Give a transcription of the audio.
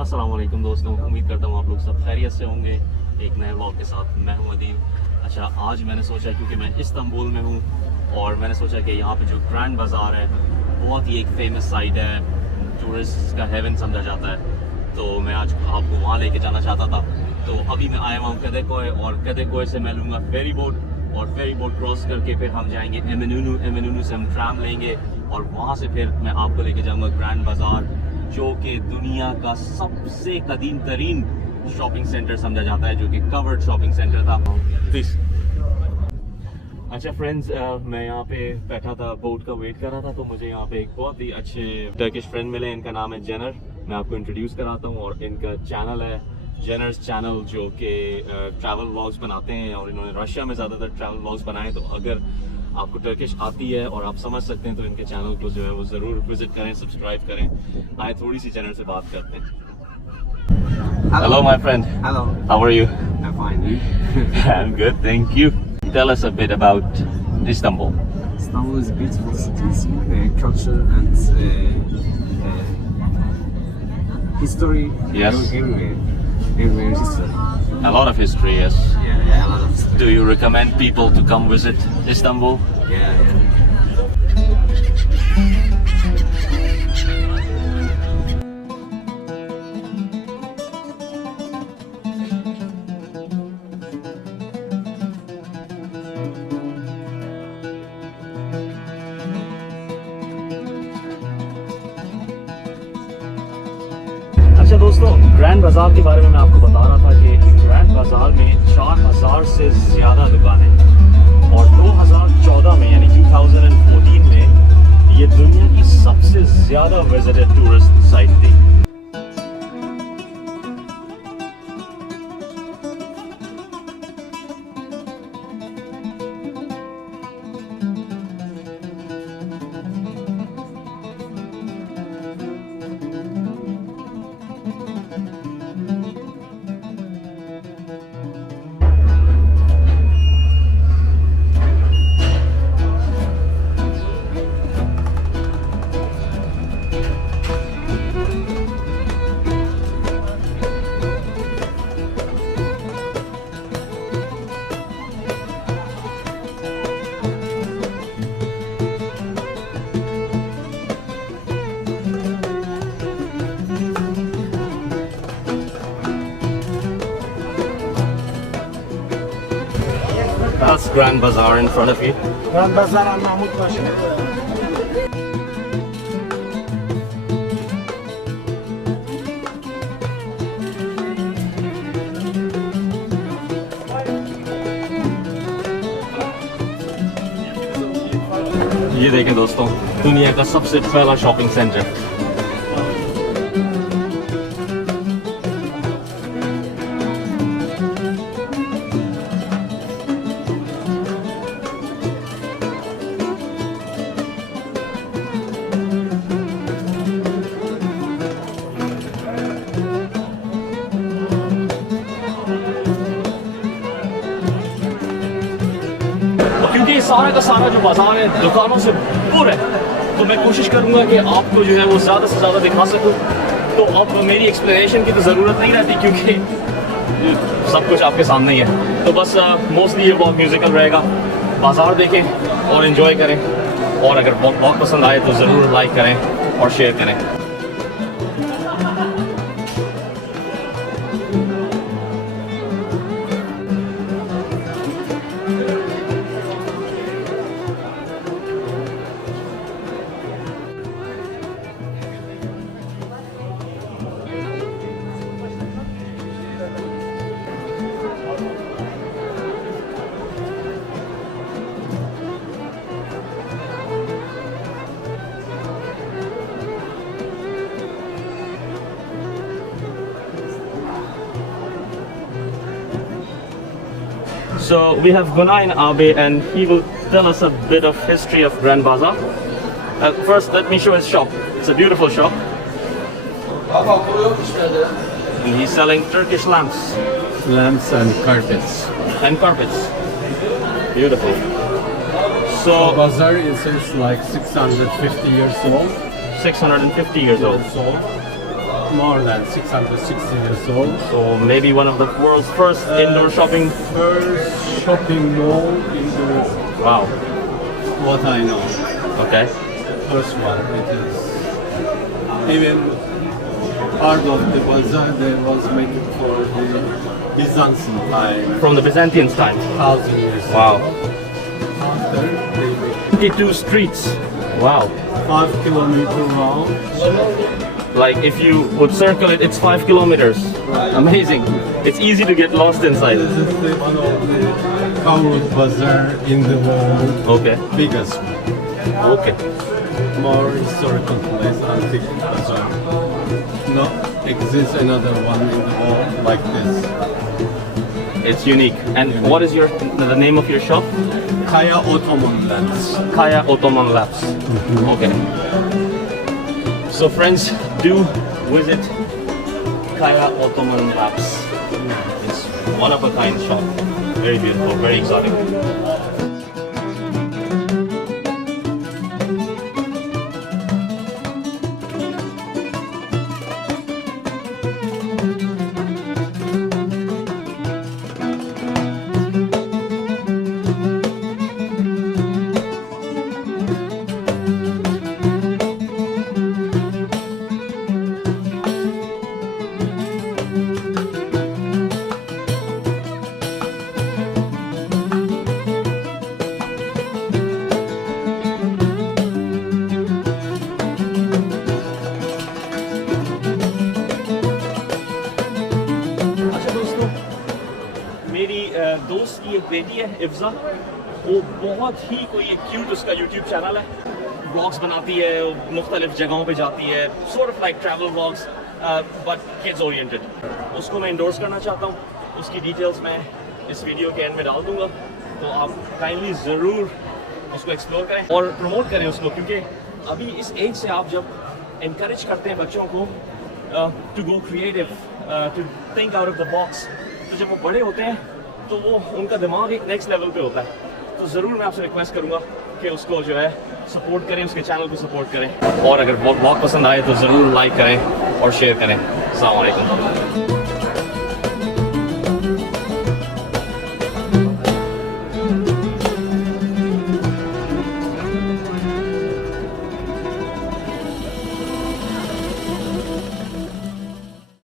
अस्सलाम वालेकुम दोस्तों, उम्मीद करता हूँ आप लोग सब खैरियत से होंगे। एक नए व्लॉग के साथ मैं हूँ अदील। अच्छा, आज मैंने सोचा क्योंकि मैं इस्तांबुल में हूँ और मैंने सोचा कि यहाँ पे जो ग्रैंड बाज़ार है बहुत ही एक फेमस साइट है, टूरिस्ट का हेवन समझा जाता है। तो मैं आज आपको वहाँ लेके जाना चाहता था। तो अभी मैं आया हुआ हूँ कदे कोए, और कदे कोए से मैं लूँगा फेरी बोट, और फेरी बोट क्रॉस करके फिर हम जाएंगे एमेनूनू से हम ट्राम लेंगे और वहाँ से फिर मैं आपको लेके जाऊँगा ग्रैंड बाज़ार, जो कि दुनिया का सबसे कदीम तरीन शॉपिंग सेंटर समझा जाता है, जो कि कवर्ड शॉपिंग सेंटर था। प्लीज। अच्छा फ्रेंड्स, मैं यहाँ पे बैठा था, बोट का वेट कर रहा था, तो मुझे यहाँ पे एक बहुत ही अच्छे टर्किश फ्रेंड मिले। इनका नाम है जेनर। मैं आपको इंट्रोड्यूस कराता हूँ, और इनका चैनल है जेनर्स चैनल, जो कि ट्रैवल व्लॉग्स बनाते हैं, और इन्होंने रशिया में ज़्यादातर ट्रैवल व्लॉग्स बनाए। तो अगर आपको टर्किश आती है और आप समझ सकते हैं तो इनके चैनल को जो है वो ज़रूर विजिट करें, सब्सक्राइब करें। आए थोड़ी सी चैनल से बात करते हैं। Hello my friend. Hello. How are you? I'm fine. I'm good, thank you. Tell us a bit about Istanbul. Istanbul is a beautiful city, culture and history. Yes. Everywhere is history. A lot of history, yes. Yeah, a lot of history. Do you recommend people to come visit Istanbul? Yeah. अच्छा दोस्तों, grand बाज़ार के बारे में मैं आपको बता रहा था कि ग्रैंड बाज़ार में 4000 से ज़्यादा दुकानें, और 2014 में यानी 2014 में ये दुनिया की सबसे ज़्यादा विजिटेड टूरिस्ट साइट थी। That's Grand Bazaar in front of you. Grand Bazar on Mahmud Pasha. ये देखें दोस्तों, दुनिया का सबसे पहला शॉपिंग सेंटर। क्योंकि सारा का सारा जो बाजार है दुकानों से पूरा है, तो मैं कोशिश करूंगा कि आपको जो है वो ज़्यादा से ज़्यादा दिखा सकूं। तो अब मेरी एक्सप्लेनेशन की तो ज़रूरत नहीं रहती, क्योंकि सब कुछ आपके सामने ही है। तो बस मोस्टली ये बहुत म्यूज़िकल रहेगा। बाजार देखें और इन्जॉय करें, और अगर बहुत पसंद आए तो ज़रूर लाइक करें और शेयर करें। So we have Gunayn Abe, and he will tell us a bit of history of Grand Bazaar. First, let me show his shop. It's a beautiful shop. And he's selling Turkish lamps. Lamps and carpets. And carpets. Beautiful. So Bazaar is like 650 years old. 650 years old. more than 660 years old. So maybe one of the world's first indoor shopping. First shopping mall in the world. Wow. What I know. Okay. First one. It is even part of the bazaar that was made for the Byzantine time. From the Byzantine time. 1,000 years Wow. ago. After they made 52 streets. Wow. 5 kilometer round. Like if you would circle it, it's 5 kilometers. Amazing. It's easy to get lost inside. This is the one of the covered bazaar in the world. Okay. Biggest one. Okay. More historical place, antique bazaar. No exists another one in the world like this. It's unique. And what is the name of your shop? Kaya Ottoman lands. Kaya Ottoman Labs. Okay. So friends, do visit Kaya Ottoman Labs. It's one of a kind shop. Very beautiful, very exotic. दोस्त की एक बेटी है इफ्जा, वो बहुत ही कोई एक cute उसका यूट्यूब चैनल है, व्लॉग्स बनाती है, मुख्तलिफ जगहों पे जाती है, sort of like travel vlogs but kids oriented. उसको मैं इंडोर्स करना चाहता हूँ, उसकी डिटेल्स मैं इस वीडियो के एंड में डाल दूँगा, तो आप काइंडली ज़रूर उसको एक्सप्लोर करें और प्रमोट करें उसको, क्योंकि अभी इस एज से आप जब इनकरेज करते हैं बच्चों को to go creative, to think out of the box, तो जब वो बड़े होते हैं तो वो उनका दिमाग एक नेक्स्ट लेवल पे होता है. तो ज़रूर मैं आपसे रिक्वेस्ट करूँगा कि उसको जो है सपोर्ट करें, उसके चैनल को सपोर्ट करें, और अगर ब्लॉग पसंद आए तो ज़रूर लाइक करें और शेयर करें. अस्सलाम वालेकुम.